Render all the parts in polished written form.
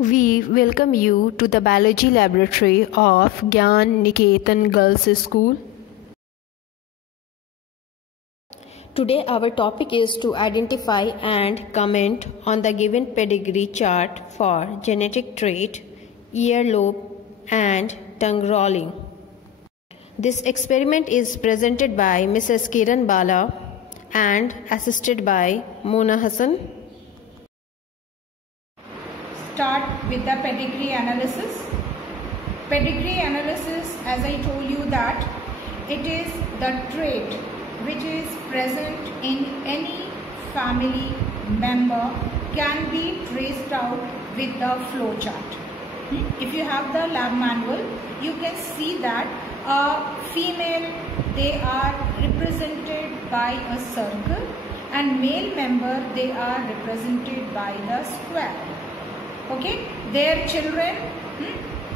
We welcome you to the biology laboratory of Gyan Niketan Girls School. Today our topic is to identify and comment on the given pedigree chart for genetic trait, earlobe and tongue rolling. This experiment is presented by Mrs. Kiran Bala and assisted by Mona Hassan. Start with the pedigree analysis. Pedigree analysis, as I told you, that it is the trait which is present in any family member can be traced out with the flow chart. If you have the lab manual, you can see that female, they are represented by a circle, and male member, they are represented by the square. Okay, their children,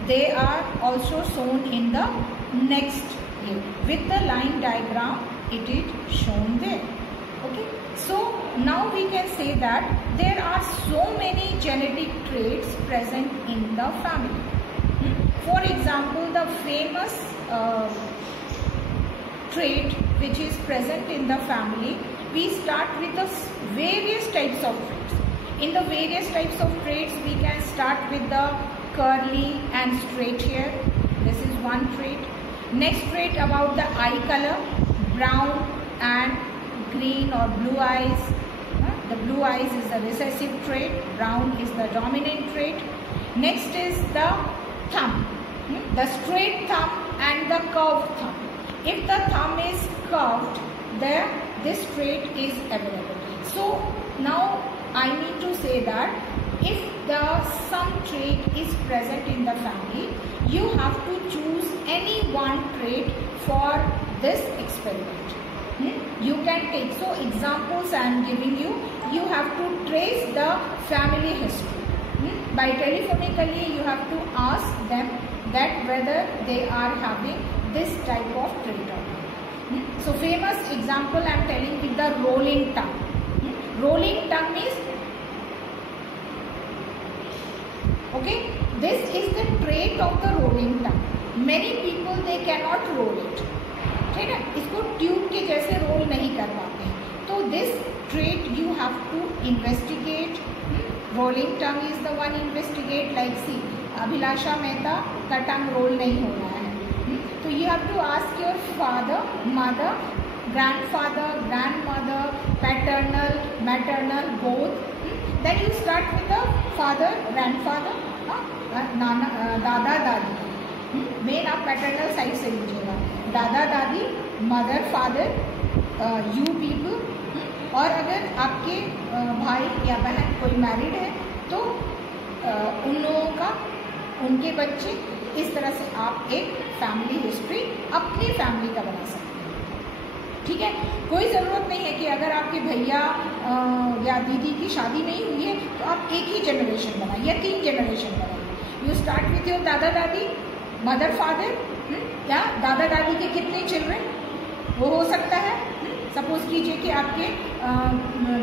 they are also shown in the next year. With the line diagram, it is shown there. Okay, so now we can say that there are so many genetic traits present in the family. For example, the famous trait which is present in the family, we start with the various types of traits. In the various types of traits, we can start with the curly and straight hair. This is one trait. Next trait about the eye color, brown and green or blue eyes. The blue eyes is the recessive trait, brown is the dominant trait. Next is the thumb, the straight thumb and the curved thumb. If the thumb is curved, then this trait is available. So now I need to say that if some trait is present in the family, you have to choose any one trait for this experiment. You can take, so examples I am giving you, you have to trace the family history. By telephonically, you have to ask them that whether they are having this type of trait or not. So famous example I am telling with the rolling tongue. Rolling tongue means, okay, this is the trait of the rolling tongue. Many people, they cannot roll it. ठीक है, इसको tube के जैसे role नहीं कर पाते हैं. तो this trait you have to investigate. Rolling tongue is the one investigate. Like see Abhilasha Mehta का टंग रोल नहीं हो रहा है. तो you have to ask your father, mother, grandfather, grandmother, paternal, maternal, both. Then you start with the father, grandfather, दादा दादी. Main आप paternal side से लीजिएगा. दादा दादी, मदर फादर, यू पीपल. और अगर आपके भाई या बहन कोई मैरिड है तो उन लोगों का, उनके बच्चे. इस तरह से आप एक फैमिली हिस्ट्री अपनी फैमिली का बना सकते हैं. ठीक है, कोई ज़रूरत नहीं है कि अगर आपके भैया या दीदी की शादी नहीं हुई है तो आप एक ही जनरेशन बनाइए या 3 जनरेशन बनाइए. यू स्टार्ट विथ योर दादा दादी, मदर फादर, या दादा दादी के कितने चिल्ड्रन वो हो सकता है. सपोज कीजिए कि आपके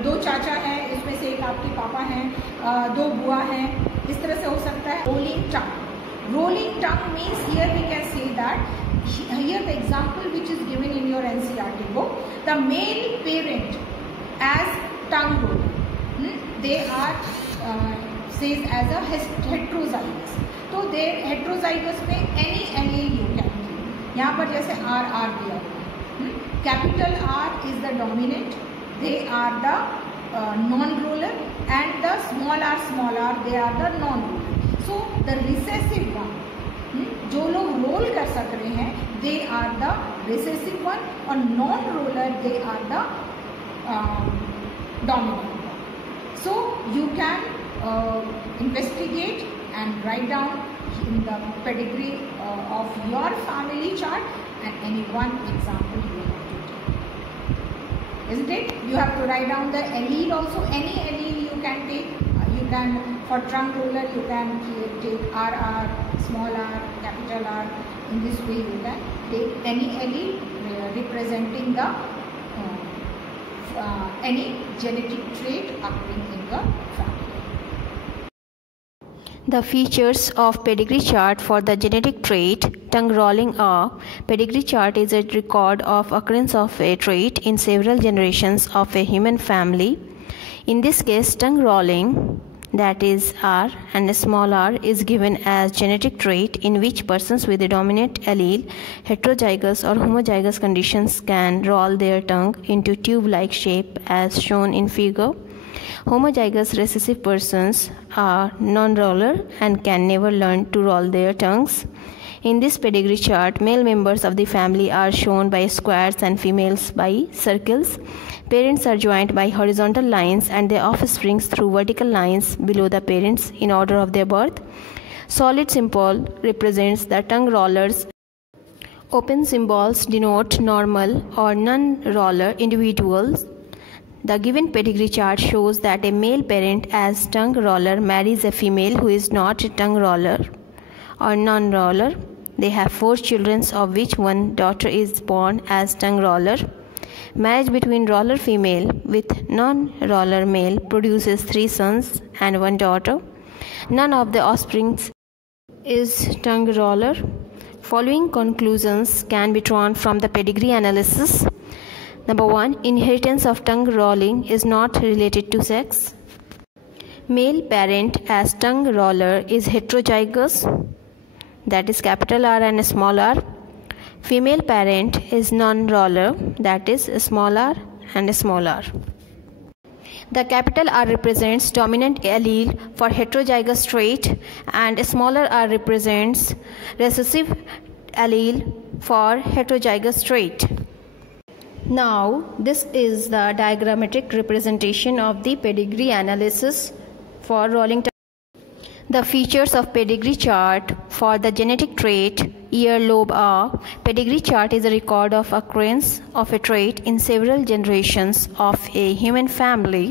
2 चाचा हैं, इसमें से एक आपके पापा हैं, 2 बुआ हैं. इस तरह से हो सकता है. Rolling tongue. Rolling tongue means here we can say that, here the example which is given in your NCERT book, the male parent as tongue roller, they are says as a heterozygous. तो they heterozygous में any you can give. यहाँ पर जैसे R दिया हुआ. Capital R is the dominant, they are the non-roller, and the small r they are the non-roller. So the recessive one, जो लोग role कर सक रहे हैं, they are the recessive one, और non roller they are the dominant one. So you can investigate and write down in the pedigree of your family chart and any one example you have to take. Isn't it? You have to write down the allele also. Any allele you can take. You can, for trunk roller, you can take RR, small r, capital R. In this way, you can take any allele representing the any genetic trait occurring in the family. The features of pedigree chart for the genetic trait tongue rolling are: pedigree chart is a record of occurrence of a trait in several generations of a human family. In this case, tongue rolling, that is R and small r, is given as genetic trait in which persons with a dominant allele, heterozygous or homozygous conditions, can roll their tongue into tube-like shape as shown in figure. Homozygous recessive persons are non-roller and can never learn to roll their tongues. In this pedigree chart, male members of the family are shown by squares and females by circles. Parents are joined by horizontal lines and their offspring through vertical lines below the parents in order of their birth. Solid symbol represents the tongue rollers. Open symbols denote normal or non-roller individuals. The given pedigree chart shows that a male parent as tongue roller marries a female who is not a tongue roller or non-roller. They have 4 children, of which one daughter is born as tongue roller. Marriage between roller female with non-roller male produces 3 sons and 1 daughter. None of the offspring is tongue roller. Following conclusions can be drawn from the pedigree analysis. Number 1. Inheritance of tongue rolling is not related to sex. Male parent as tongue roller is heterozygous, that is capital R and small r. Female parent is non-roller, that is small r and small r. The capital R represents dominant allele for heterozygous trait and smaller r represents recessive allele for heterozygous trait. Now, this is the diagrammatic representation of the pedigree analysis for rolling tongue. The features of pedigree chart for the genetic trait earlobe are: pedigree chart is a record of occurrence of a trait in several generations of a human family.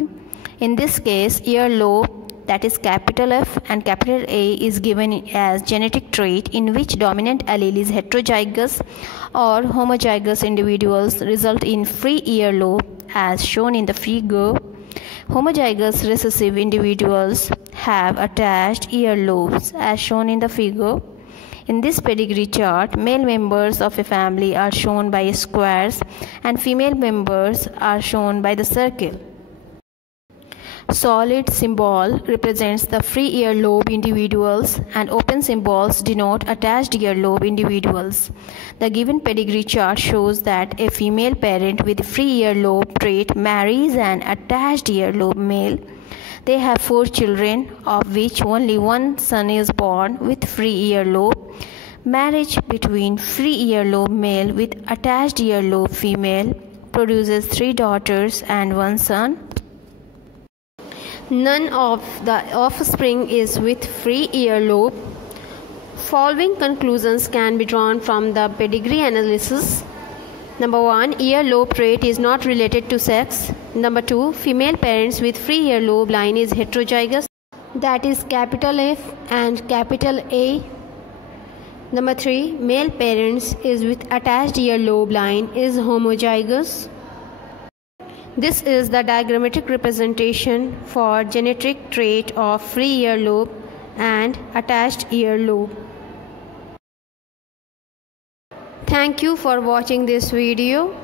In this case, earlobe, that is capital F and capital A, is given as genetic trait in which dominant allele is heterozygous or homozygous individuals result in free earlobe as shown in the figure. Homozygous recessive individuals have attached earlobes as shown in the figure. In this pedigree chart, male members of a family are shown by squares and female members are shown by the circle. Solid symbol represents the free earlobe individuals and open symbols denote attached earlobe individuals. The given pedigree chart shows that a female parent with free earlobe trait marries an attached earlobe male. They have 4 children, of which only 1 son is born with free earlobe. Marriage between free earlobe male with attached earlobe female produces 3 daughters and 1 son. None of the offspring is with free earlobe. Following conclusions can be drawn from the pedigree analysis. Number 1. Earlobe trait is not related to sex. Number 2. Female parents with free earlobe line is heterozygous, that is capital F and capital A. Number 3. Male parents is with attached earlobe line is homozygous. This is the diagrammatic representation for genetic trait of free earlobe and attached earlobe. Thank you for watching this video.